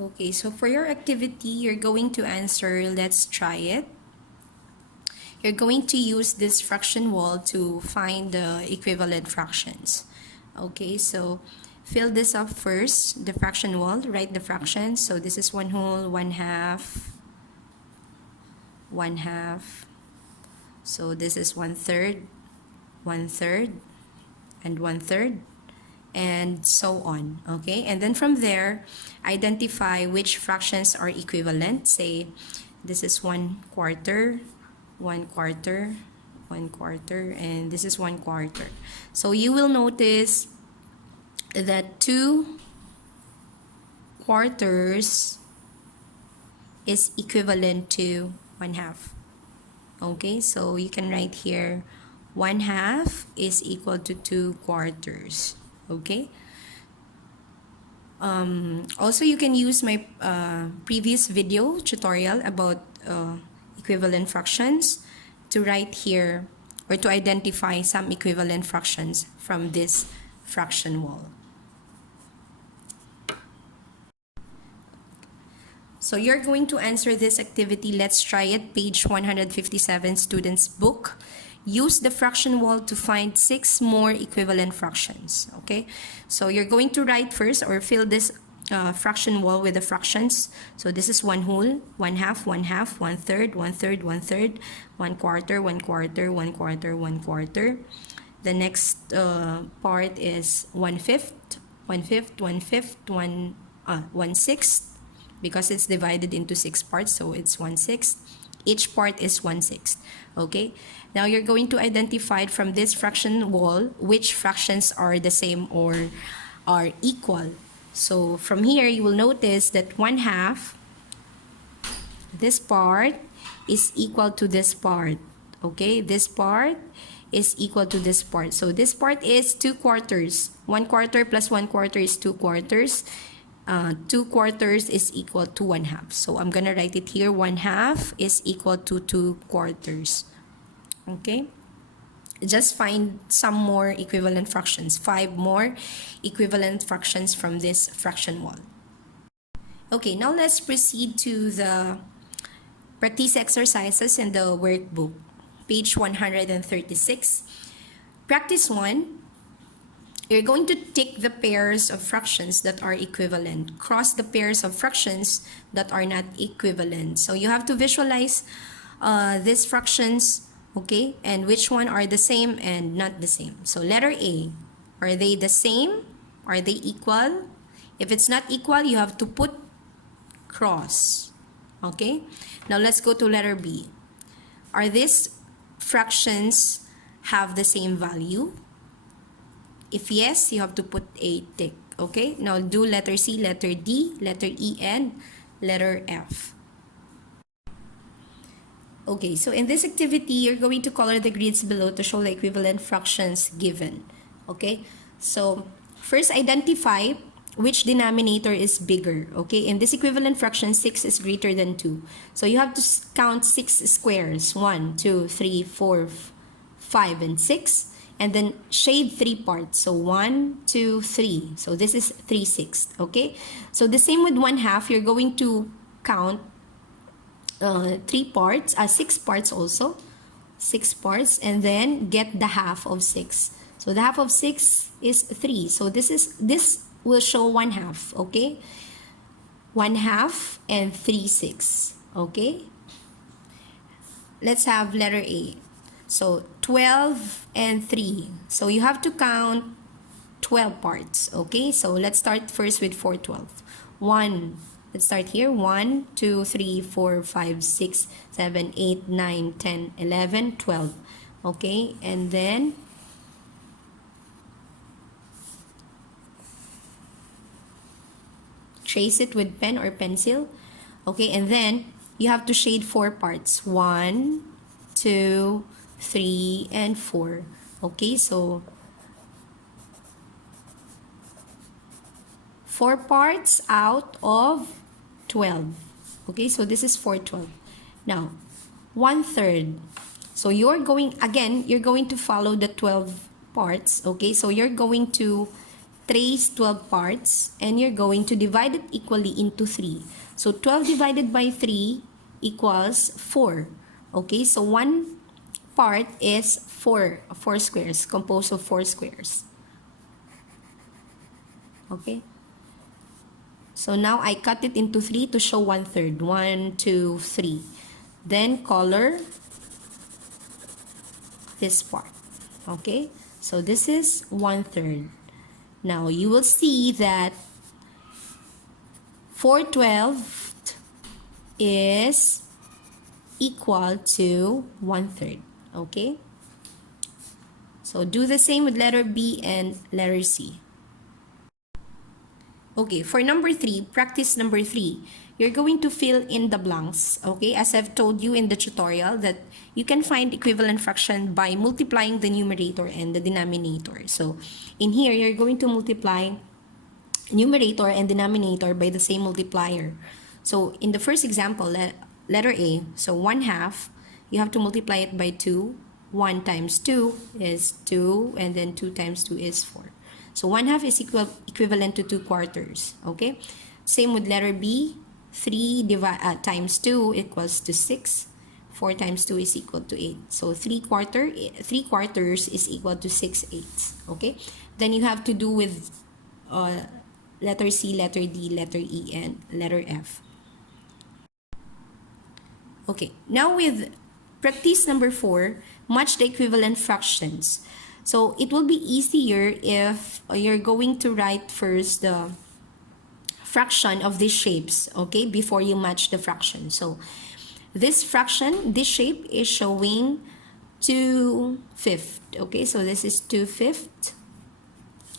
Okay, so for your activity, you're going to answer, let's try it. You're going to use this fraction wall to find the equivalent fractions. Okay, so fill this up first, the fraction wall, write the fractions. So this is 1 whole, 1/2, 1/2. So this is 1/3, 1/3, and 1/3, and so on. Okay, and then from there, identify which fractions are equivalent. Say this is 1/4, 1/4, 1/4, and this is 1/4. So you will notice that 2/4 is equivalent to 1/2. Okay, so you can write here 1/2 is equal to 2/4. Okay. Also, you can use my previous video tutorial about equivalent fractions to write here or to identify some equivalent fractions from this fraction wall. So you're going to answer this activity. Let's try it. Page 157, student's book. Use the fraction wall to find 6 more equivalent fractions. Okay, so you're going to write first or fill this fraction wall with the fractions. So this is 1 whole, 1/2, 1/2, 1/3, 1/3, 1/3, 1/4, 1/4, 1/4, 1/4. The next part is 1/5, 1/5, 1/5, 1/6, because it's divided into 6 parts, so it's 1/6. Each part is 1/6. Okay, now you're going to identify from this fraction wall which fractions are the same or are equal. So from here you will notice that 1/2, this part is equal to this part. Okay, this part is equal to this part. So this part is 2/4. 1/4 plus 1/4 is 2/4. 2/4 is equal to 1/2. So I'm gonna write it here. 1/2 is equal to 2/4. Okay. Just find some more equivalent fractions. 5 more equivalent fractions from this fraction wall. Okay, now let's proceed to the practice exercises in the workbook. Page 136. Practice 1. You're going to tick the pairs of fractions that are equivalent. Cross the pairs of fractions that are not equivalent. So you have to visualize these fractions, okay, and which one are the same and not the same. So letter A, are they the same? Are they equal? If it's not equal, you have to put cross. Okay, now let's go to letter B. Are these fractions have the same value? If yes, you have to put a tick. Okay, now do letter C, letter D, letter E, and letter F. Okay, so in this activity, you're going to color the grids below to show the equivalent fractions given. Okay, so first identify which denominator is bigger. Okay, in this equivalent fraction, 6 is greater than 2. So you have to count 6 squares. 1, 2, 3, 4, 5, and 6. And then shade 3 parts. So 1, 2, 3. So this is 3/6. Okay. So the same with 1/2. You're going to count 3 parts, 6 parts also. 6 parts, and then get the half of 6. So the half of 6 is 3. So this will show 1/2. Okay. 1/2 and 3/6. Okay. Let's have letter A. So 12 and 3. So you have to count 12 parts. Okay, so let's start first with 4/12. 1. Let's start here. 1, 2, 3, 4, 5, 6, 7, 8, 9, 10, 11, 12. Okay, and then trace it with pen or pencil. Okay, and then you have to shade 4 parts. 1, 2, 3, and 4. Okay, so 4 parts out of 12. Okay, so this is 4/12. Now 1/3. So you're going to follow the 12 parts. Okay, so you're going to trace 12 parts, and you're going to divide it equally into 3. So 12 divided by 3 equals 4. Okay, so one part is 4 squares, composed of 4 squares. Okay, so now I cut it into 3 to show 1/3. 1, 2, 3. Then color this part. Okay, so this is 1/3. Now you will see that 4/12 is equal to 1/3. Okay, so do the same with letter B and letter C. Okay, for number 3, practice number 3, you're going to fill in the blanks. Okay, as I've told you in the tutorial that you can find equivalent fraction by multiplying the numerator and the denominator. So in here, you're going to multiply numerator and denominator by the same multiplier. So in the first example, letter A, so 1/2, you have to multiply it by 2. 1 times 2 is 2, and then 2 times 2 is 4. So 1/2 is equivalent to 2/4. Okay, same with letter B. 3 times 2 equals to 6. 4 times 2 is equal to 8. So 3/4 is equal to 6/8. Okay, then you have to do with letter C, letter D, letter E, and letter F. Okay, now with practice number 4, match the equivalent fractions. So it will be easier if you're going to write first the fraction of these shapes, okay, before you match the fraction. So this fraction, this shape is showing 2/5. Okay, so this is 2/5.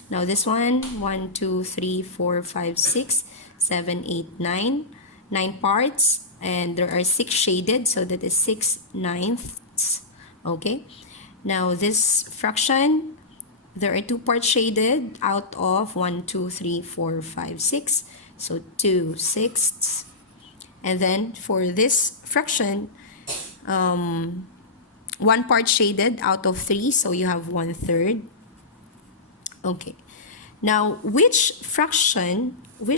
Now this one, 1, 2, 3, 4, 5, 6, 7, 8, 9. 9 parts, and there are 6 shaded, so that is 6/9. Okay, now this fraction, there are 2 parts shaded out of 1, 2, 3, 4, 5, 6, so 2/6. And then for this fraction, 1 part shaded out of 3, so you have 1/3. Okay, now which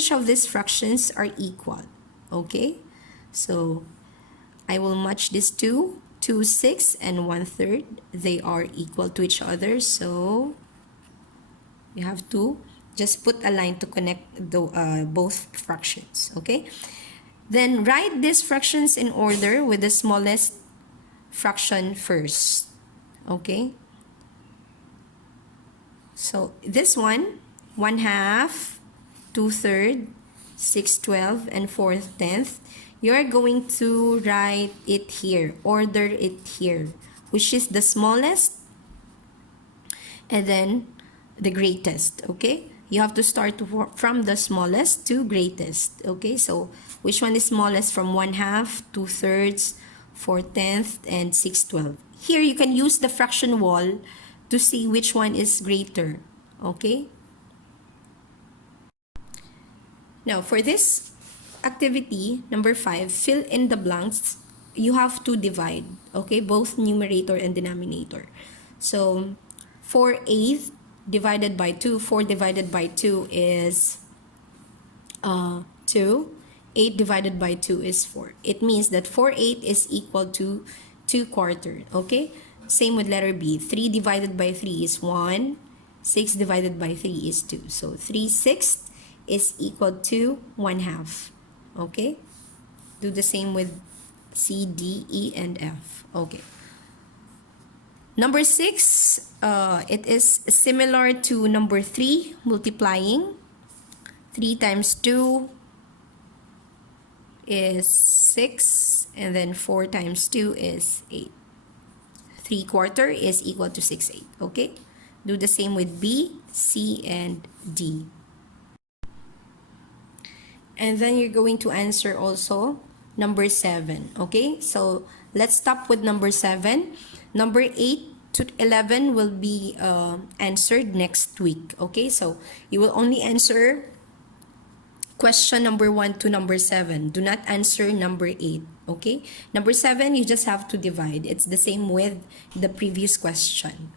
of these fractions are equal? Okay, so I will match these two. 2/6 and 1/3, they are equal to each other, so you have to just put a line to connect the both fractions. Okay, then write these fractions in order with the smallest fraction first. Okay, so this one, 1/2, 2/3, 6/12, and 4/10, you're going to write it here, order it here, which is the smallest and then the greatest. Okay, you have to start from the smallest to greatest. Okay, so which one is smallest from 1/2, 2/3, 4/10, and 6/12? Here you can use the fraction wall to see which one is greater. Okay, now for this activity number 5, fill in the blanks. You have to divide, okay, both numerator and denominator. So 4/8 divided by 2, 4 divided by 2 is 2. 8 divided by 2 is 4. It means that 4/8 is equal to 2/4. Okay, same with letter B. 3 divided by 3 is 1. 6 divided by 3 is 2. So 3/6 is equal to 1/2. Okay, do the same with C, D, E, and F. Okay, number 6, it is similar to number 3, multiplying. 3 times 2 is 6, and then 4 times 2 is 8. 3/4 is equal to 6/8. Okay, do the same with B, C, and D. And then you're going to answer also number 7. Okay, so let's stop with number 7. Number 8 to 11 will be answered next week. Okay, so you will only answer question number 1 to number 7. Do not answer number 8. Okay, number 7, you just have to divide. It's the same with the previous question.